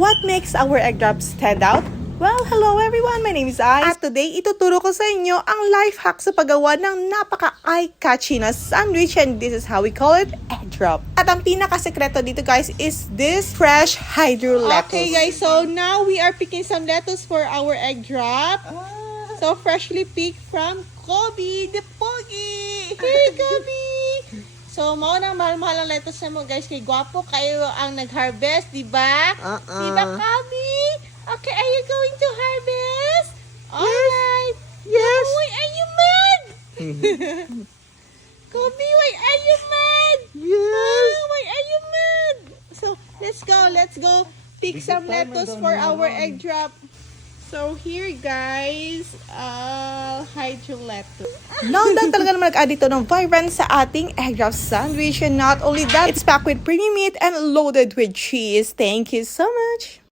What makes our egg drop stand out? Well, hello everyone! My name is Ice. At today, ituturo ko sa inyo ang life hack sa paggawa ng napaka-eye-catchy na sandwich, and this is how we call it, egg drop. At ang pinaka-sekreto dito guys is this fresh hydro lettuce. Okay guys, so now we are picking some lettuce for our egg drop. So freshly picked from Kobe the Pogi. Hey Kobe! So mao nang mahal-mahal ang lettuce mo guys, kay gwapo kayo ang nag-harvest, di ba? Di ba Kobe? Okay, are you going to harvest? Alright. Yes. Why are you mad? Kobe, why are you mad? Yes. Why are you mad? So, let's go pick some lettuce for our egg drop. So, here guys, hydro lettuce. Naundan talaga naman nag-add ito ng vibrant sa ating egg drop sandwich. And not only that, it's packed with premium meat and loaded with cheese. Thank you so much!